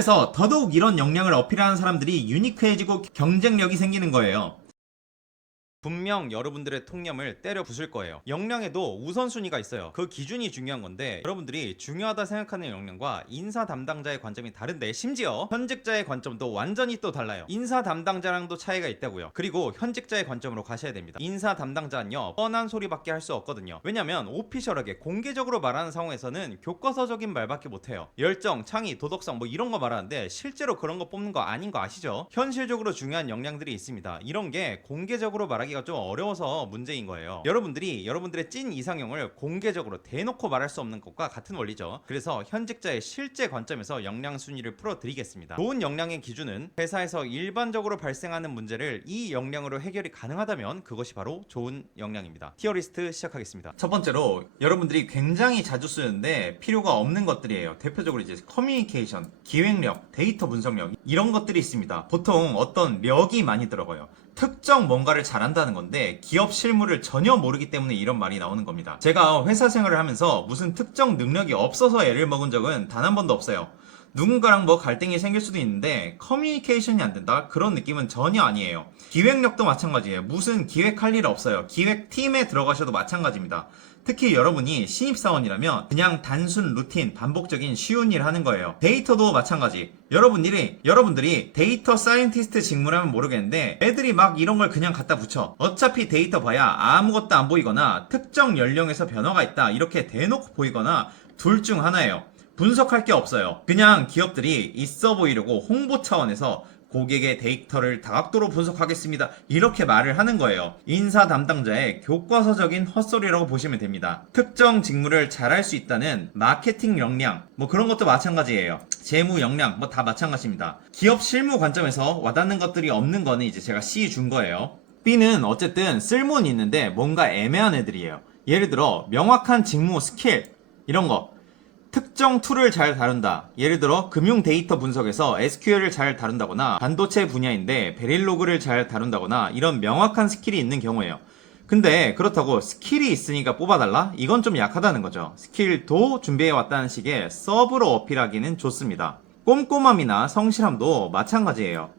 그래서 더더욱 이런 역량을 어필하는 사람들이 유니크해지고 경쟁력이 생기는 거예요. 분명 여러분들의 통념을 때려 부술 거예요. 역량에도 우선순위가 있어요. 그 기준이 중요한 건데, 여러분들이 중요하다 생각하는 역량과 인사 담당자의 관점이 다른데, 심지어 현직자의 관점도 완전히 또 달라요. 인사 담당자랑도 차이가 있다고요. 그리고 현직자의 관점으로 가셔야 됩니다. 인사 담당자는요, 뻔한 소리밖에 할 수 없거든요. 왜냐면 오피셜하게 공개적으로 말하는 상황에서는 교과서적인 말밖에 못해요. 열정, 창의, 도덕성 뭐 이런 거 말하는데 실제로 그런 거 뽑는 거 아닌 거 아시죠? 현실적으로 중요한 역량들이 있습니다. 이런 게 공개적으로 말하기가 좀 어려워서 문제인 거예요. 여러분들이 여러분들의 찐 이상형을 공개적으로 대놓고 말할 수 없는 것과 같은 원리죠. 그래서 현직자의 실제 관점에서 역량 순위를 풀어드리겠습니다. 좋은 역량의 기준은 회사에서 일반적으로 발생하는 문제를 이 역량으로 해결이 가능하다면 그것이 바로 좋은 역량입니다. 티어리스트 시작하겠습니다. 첫 번째로 여러분들이 굉장히 자주 쓰는데 필요가 없는 것들이에요. 대표적으로 이제 커뮤니케이션, 기획력, 데이터 분석력 이런 것들이 있습니다. 보통 어떤 력이 많이 들어가요. 특정 뭔가를 잘한다는 건데 기업 실무를 전혀 모르기 때문에 이런 말이 나오는 겁니다. 제가 회사 생활을 하면서 무슨 특정 능력이 없어서 애를 먹은 적은 단 한 번도 없어요. 누군가랑 뭐 갈등이 생길 수도 있는데 커뮤니케이션이 안 된다? 그런 느낌은 전혀 아니에요. 기획력도 마찬가지예요. 무슨 기획할 일 없어요. 기획팀에 들어가셔도 마찬가지입니다. 특히 여러분이 신입사원이라면 그냥 단순 루틴, 반복적인 쉬운 일 하는 거예요. 데이터도 마찬가지. 여러분들이 데이터 사이언티스트 직무라면 모르겠는데 애들이 막 이런 걸 그냥 갖다 붙여. 어차피 데이터 봐야 아무것도 안 보이거나 특정 연령에서 변화가 있다 이렇게 대놓고 보이거나 둘 중 하나예요. 분석할 게 없어요. 그냥 기업들이 있어 보이려고 홍보 차원에서 고객의 데이터를 다각도로 분석하겠습니다 이렇게 말을 하는 거예요. 인사 담당자의 교과서적인 헛소리라고 보시면 됩니다. 특정 직무를 잘할 수 있다는 마케팅 역량 뭐 그런 것도 마찬가지예요. 재무 역량 뭐 다 마찬가지입니다. 기업 실무 관점에서 와닿는 것들이 없는 거는 이제 제가 C 준 거예요. B는 어쨌든 쓸모는 있는데 뭔가 애매한 애들이에요. 예를 들어 명확한 직무 스킬 이런 거, 특정 툴을 잘 다룬다. 예를 들어 금융 데이터 분석에서 SQL을 잘 다룬다거나 반도체 분야인데 베릴로그를 잘 다룬다거나 이런 명확한 스킬이 있는 경우예요. 근데 그렇다고 스킬이 있으니까 뽑아달라? 이건 좀 약하다는 거죠. 스킬도 준비해왔다는 식의 서브로 어필하기는 좋습니다. 꼼꼼함이나 성실함도 마찬가지예요.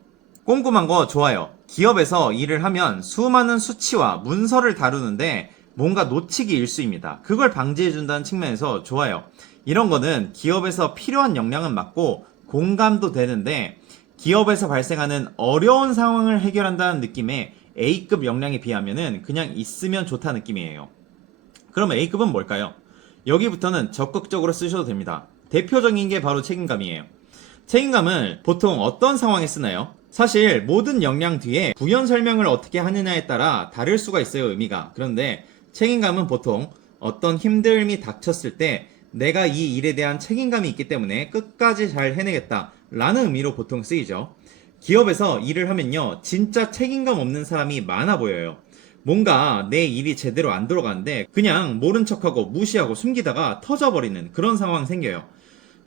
꼼꼼한 거 좋아요. 기업에서 일을 하면 수많은 수치와 문서를 다루는데 뭔가 놓치기 일수입니다. 그걸 방지해준다는 측면에서 좋아요. 이런 거는 기업에서 필요한 역량은 맞고 공감도 되는데 기업에서 발생하는 어려운 상황을 해결한다는 느낌의 A급 역량에 비하면은 그냥 있으면 좋다 느낌이에요. 그럼 A급은 뭘까요? 여기부터는 적극적으로 쓰셔도 됩니다. 대표적인 게 바로 책임감이에요. 책임감을 보통 어떤 상황에 쓰나요? 사실 모든 역량 뒤에 부연 설명을 어떻게 하느냐에 따라 다를 수가 있어요, 의미가. 그런데 책임감은 보통 어떤 힘듦이 닥쳤을 때 내가 이 일에 대한 책임감이 있기 때문에 끝까지 잘 해내겠다 라는 의미로 보통 쓰이죠. 기업에서 일을 하면요, 진짜 책임감 없는 사람이 많아 보여요. 뭔가 내 일이 제대로 안 돌아가는데 그냥 모른 척하고 무시하고 숨기다가 터져버리는 그런 상황 생겨요.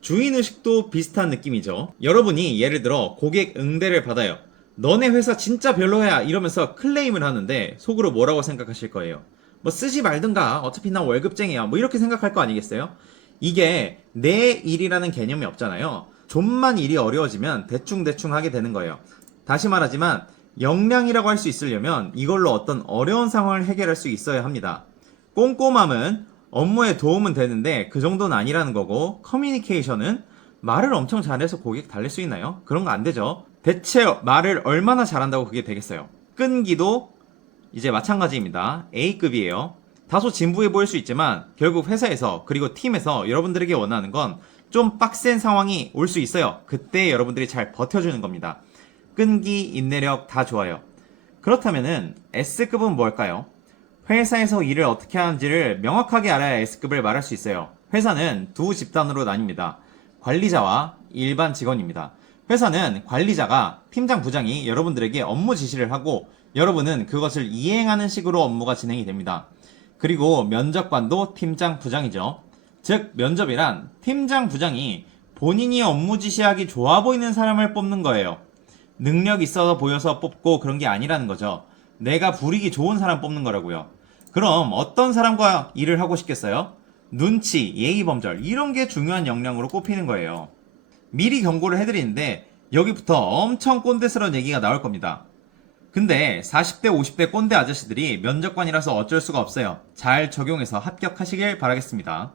주인의식도 비슷한 느낌이죠. 여러분이 예를 들어 고객 응대를 받아요. 너네 회사 진짜 별로야 이러면서 클레임을 하는데 속으로 뭐라고 생각하실 거예요? 뭐 쓰지 말든가 어차피 나 월급쟁이야 뭐 이렇게 생각할 거 아니겠어요? 이게 내 일이라는 개념이 없잖아요. 좀만 일이 어려워지면 대충 하게 되는 거예요. 다시 말하지만 역량이라고 할 수 있으려면 이걸로 어떤 어려운 상황을 해결할 수 있어야 합니다. 꼼꼼함은 업무에 도움은 되는데 그 정도는 아니라는 거고, 커뮤니케이션은 말을 엄청 잘해서 고객 달랠 수 있나요? 그런 거 안 되죠. 대체 말을 얼마나 잘한다고 그게 되겠어요? 끈기도 이제 마찬가지입니다. A급이에요. 다소 진부해 보일 수 있지만 결국 회사에서 그리고 팀에서 여러분들에게 원하는 건 좀 빡센 상황이 올 수 있어요. 그때 여러분들이 잘 버텨주는 겁니다. 끈기, 인내력 다 좋아요. 그렇다면은 S급은 뭘까요? 회사에서 일을 어떻게 하는지를 명확하게 알아야 S급을 말할 수 있어요. 회사는 두 집단으로 나뉩니다. 관리자와 일반 직원입니다. 회사는 관리자가 팀장, 부장이 여러분들에게 업무 지시를 하고 여러분은 그것을 이행하는 식으로 업무가 진행이 됩니다. 그리고 면접관도 팀장, 부장이죠. 즉 면접이란 팀장, 부장이 본인이 업무 지시하기 좋아 보이는 사람을 뽑는 거예요. 능력 있어서 보여서 뽑고 그런 게 아니라는 거죠. 내가 부리기 좋은 사람 뽑는 거라고요. 그럼 어떤 사람과 일을 하고 싶겠어요? 눈치, 예의 범절 이런 게 중요한 역량으로 꼽히는 거예요. 미리 경고를 해드리는데 여기부터 엄청 꼰대스러운 얘기가 나올 겁니다. 근데 40대 50대 꼰대 아저씨들이 면접관이라서 어쩔 수가 없어요. 잘 적용해서 합격하시길 바라겠습니다.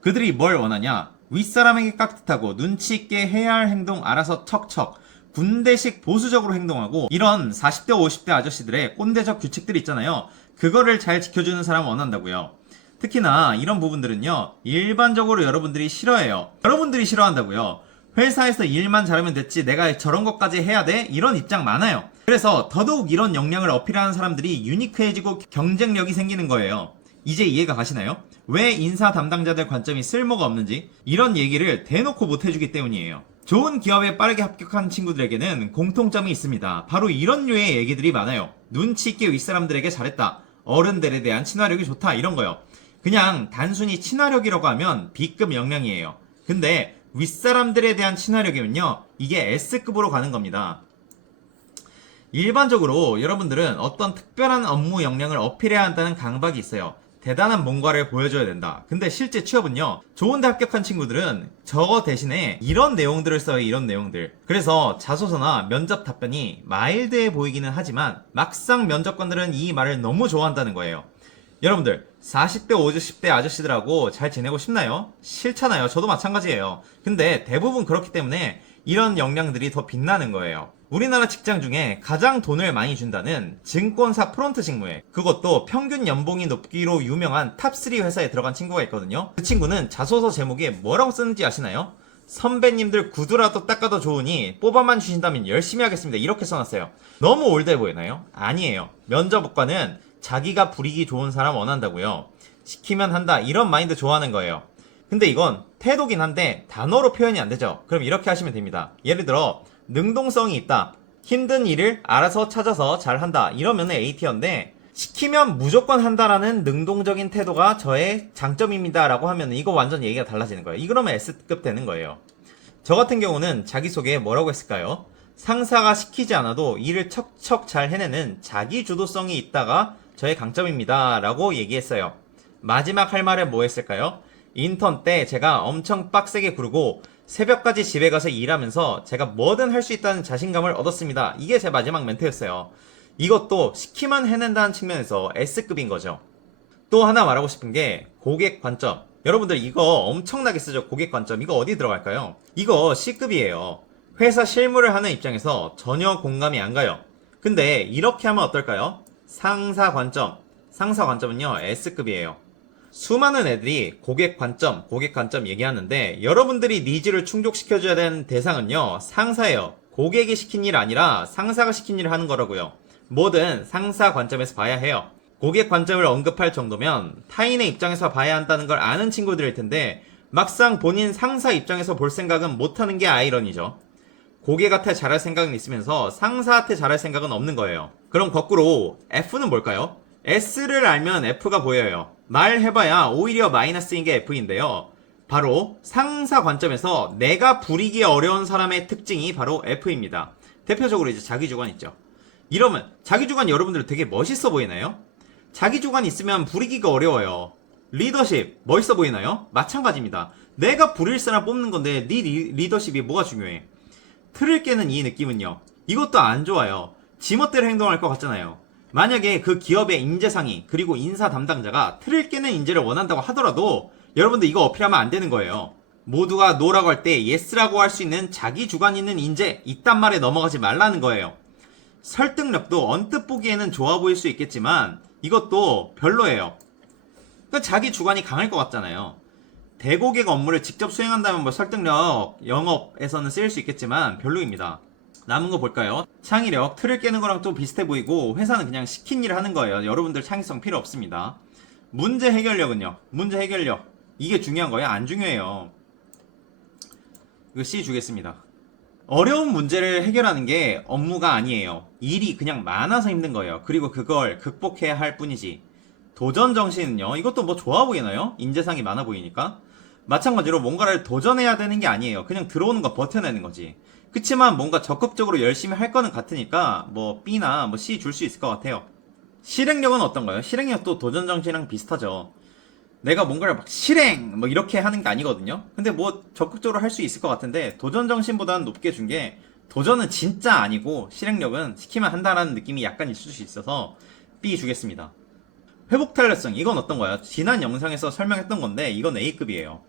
그들이 뭘 원하냐? 윗사람에게 깍듯하고 눈치 있게 해야 할 행동 알아서 척척 군대식 보수적으로 행동하고 이런 40대 50대 아저씨들의 꼰대적 규칙들 있잖아요. 그거를 잘 지켜주는 사람 원한다고요. 특히나 이런 부분들은요, 일반적으로 여러분들이 싫어해요. 여러분들이 싫어한다고요. 회사에서 일만 잘하면 됐지 내가 저런 것까지 해야 돼? 이런 입장 많아요. 그래서 더더욱 이런 역량을 어필하는 사람들이 유니크해지고 경쟁력이 생기는 거예요. 이제 이해가 가시나요? 왜 인사 담당자들 관점이 쓸모가 없는지 이런 얘기를 대놓고 못 해주기 때문이에요. 좋은 기업에 빠르게 합격한 친구들에게는 공통점이 있습니다. 바로 이런 류의 얘기들이 많아요. 눈치 있게 윗사람들에게 잘했다. 어른들에 대한 친화력이 좋다. 이런 거요. 그냥 단순히 친화력이라고 하면 B급 역량이에요. 근데 윗사람들에 대한 친화력이면요, 이게 S급으로 가는 겁니다. 일반적으로 여러분들은 어떤 특별한 업무 역량을 어필해야 한다는 강박이 있어요. 대단한 뭔가를 보여줘야 된다. 근데 실제 취업은요, 좋은데 합격한 친구들은 저거 대신에 이런 내용들을 써요. 이런 내용들. 그래서 자소서나 면접 답변이 마일드해 보이기는 하지만 막상 면접관들은 이 말을 너무 좋아한다는 거예요. 여러분들 40대 50대 아저씨들하고 잘 지내고 싶나요? 싫잖아요. 저도 마찬가지예요. 근데 대부분 그렇기 때문에 이런 역량들이 더 빛나는 거예요. 우리나라 직장 중에 가장 돈을 많이 준다는 증권사 프론트 직무에, 그것도 평균 연봉이 높기로 유명한 탑3 회사에 들어간 친구가 있거든요. 그 친구는 자소서 제목에 뭐라고 쓰는지 아시나요? 선배님들 구두라도 닦아도 좋으니 뽑아만 주신다면 열심히 하겠습니다. 이렇게 써놨어요. 너무 올드해 보이나요? 아니에요. 면접관은 자기가 부리기 좋은 사람 원한다고요. 시키면 한다, 이런 마인드 좋아하는 거예요. 근데 이건 태도긴 한데 단어로 표현이 안 되죠. 그럼 이렇게 하시면 됩니다. 예를 들어 능동성이 있다, 힘든 일을 알아서 찾아서 잘한다, 이러면 A티어인데 시키면 무조건 한다라는 능동적인 태도가 저의 장점입니다 라고 하면 이거 완전 얘기가 달라지는 거예요. 이러면 S급 되는 거예요. 저 같은 경우는 자기소개에 뭐라고 했을까요? 상사가 시키지 않아도 일을 척척 잘 해내는 자기 주도성이 있다가 저의 강점입니다 라고 얘기했어요. 마지막 할 말은 뭐 했을까요? 인턴 때 제가 엄청 빡세게 구르고 새벽까지 집에 가서 일하면서 제가 뭐든 할 수 있다는 자신감을 얻었습니다. 이게 제 마지막 멘트였어요. 이것도 시키만 해낸다는 측면에서 S급인 거죠. 또 하나 말하고 싶은 게 고객 관점. 여러분들 이거 엄청나게 쓰죠. 고객 관점. 이거 어디 들어갈까요? 이거 C급이에요. 회사 실무를 하는 입장에서 전혀 공감이 안 가요. 근데 이렇게 하면 어떨까요? 상사 관점. 상사 관점은요, S급이에요. 수많은 애들이 고객 관점 얘기하는데 여러분들이 니즈를 충족시켜줘야 되는 대상은요, 상사예요. 고객이 시킨 일 아니라 상사가 시킨 일을 하는 거라고요. 뭐든 상사 관점에서 봐야 해요. 고객 관점을 언급할 정도면 타인의 입장에서 봐야 한다는 걸 아는 친구들일 텐데 막상 본인 상사 입장에서 볼 생각은 못하는 게 아이러니죠. 고객한테 잘할 생각은 있으면서 상사한테 잘할 생각은 없는 거예요. 그럼 거꾸로 F는 뭘까요? S를 알면 F가 보여요. 말해봐야 오히려 마이너스인 게 F인데요. 바로 상사 관점에서 내가 부리기 어려운 사람의 특징이 바로 F입니다. 대표적으로 이제 자기주관 있죠. 이러면 자기주관 여러분들 되게 멋있어 보이나요? 자기주관 있으면 부리기가 어려워요. 리더십 멋있어 보이나요? 마찬가지입니다. 내가 부릴 사람 뽑는 건데 네 리더십이 뭐가 중요해? 틀을 깨는 이 느낌은요, 이것도 안 좋아요. 지멋대로 행동할 것 같잖아요. 만약에 그 기업의 인재상이 그리고 인사 담당자가 틀을 깨는 인재를 원한다고 하더라도 여러분들 이거 어필하면 안 되는 거예요. 모두가 노라고 할 때 예스라고 할 수 있는 자기 주관 있는 인재 이딴 말에 넘어가지 말라는 거예요. 설득력도 언뜻 보기에는 좋아 보일 수 있겠지만 이것도 별로예요. 그러니까 자기 주관이 강할 것 같잖아요. 대고객 업무를 직접 수행한다면 뭐 설득력, 영업에서는 쓰일 수 있겠지만 별로입니다. 남은 거 볼까요? 창의력, 틀을 깨는 거랑 좀 비슷해 보이고 회사는 그냥 시킨 일을 하는 거예요. 여러분들 창의성 필요 없습니다. 문제 해결력은요? 문제 해결력. 이게 중요한 거예요? 안 중요해요. 이거 C 주겠습니다. 어려운 문제를 해결하는 게 업무가 아니에요. 일이 그냥 많아서 힘든 거예요. 그리고 그걸 극복해야 할 뿐이지. 도전 정신은요, 이것도 뭐 좋아 보이나요? 인재상이 많아 보이니까. 마찬가지로 뭔가를 도전해야 되는 게 아니에요. 그냥 들어오는 거 버텨내는 거지. 그치만 뭔가 적극적으로 열심히 할 거는 같으니까 뭐 B나 뭐 C 줄 수 있을 것 같아요. 실행력은 어떤가요? 실행력도 도전 정신이랑 비슷하죠. 내가 뭔가를 막 실행 뭐 이렇게 하는 게 아니거든요. 근데 뭐 적극적으로 할 수 있을 것 같은데 도전 정신보다는 높게 준 게 도전은 진짜 아니고 실행력은 시키면 한다라는 느낌이 약간 있을 수 있어서 B 주겠습니다. 회복 탄력성 이건 어떤 거야? 지난 영상에서 설명했던 건데 이건 A급이에요.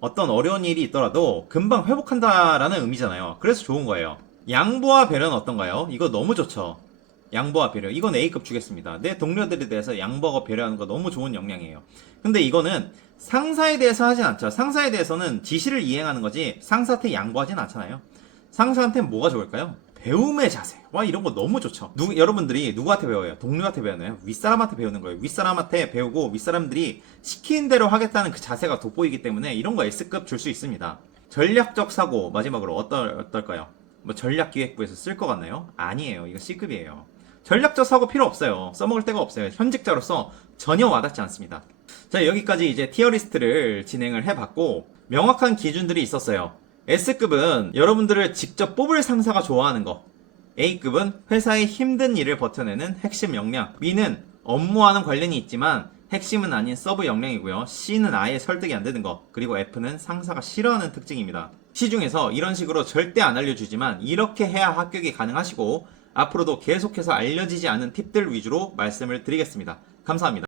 어떤 어려운 일이 있더라도 금방 회복한다라는 의미잖아요. 그래서 좋은 거예요. 양보와 배려는 어떤가요? 이거 너무 좋죠. 양보와 배려. 이건 A급 주겠습니다. 내 동료들에 대해서 양보하고 배려하는 거 너무 좋은 역량이에요. 근데 이거는 상사에 대해서 하진 않죠. 상사에 대해서는 지시를 이행하는 거지 상사한테 양보하진 않잖아요. 상사한테 뭐가 좋을까요? 배움의 자세. 와, 이런 거 너무 좋죠. 여러분들이 누구한테 배워요? 동료한테 배우나요? 윗사람한테 배우는 거예요. 윗사람한테 배우고 윗사람들이 시키는 대로 하겠다는 그 자세가 돋보이기 때문에 이런 거 S급 줄 수 있습니다. 전략적 사고, 마지막으로 어떨까요? 뭐 전략기획부에서 쓸 것 같나요? 아니에요. 이거 C급이에요. 전략적 사고 필요 없어요. 써먹을 데가 없어요. 현직자로서 전혀 와닿지 않습니다. 자, 여기까지 이제 티어리스트를 진행을 해봤고 명확한 기준들이 있었어요. S급은 여러분들을 직접 뽑을 상사가 좋아하는 거. A급은 회사의 힘든 일을 버텨내는 핵심 역량. B는 업무와는 관련이 있지만 핵심은 아닌 서브 역량이고요. C는 아예 설득이 안 되는 거. 그리고 F는 상사가 싫어하는 특징입니다. 시중에서 이런 식으로 절대 안 알려주지만 이렇게 해야 합격이 가능하시고 앞으로도 계속해서 알려지지 않은 팁들 위주로 말씀을 드리겠습니다. 감사합니다.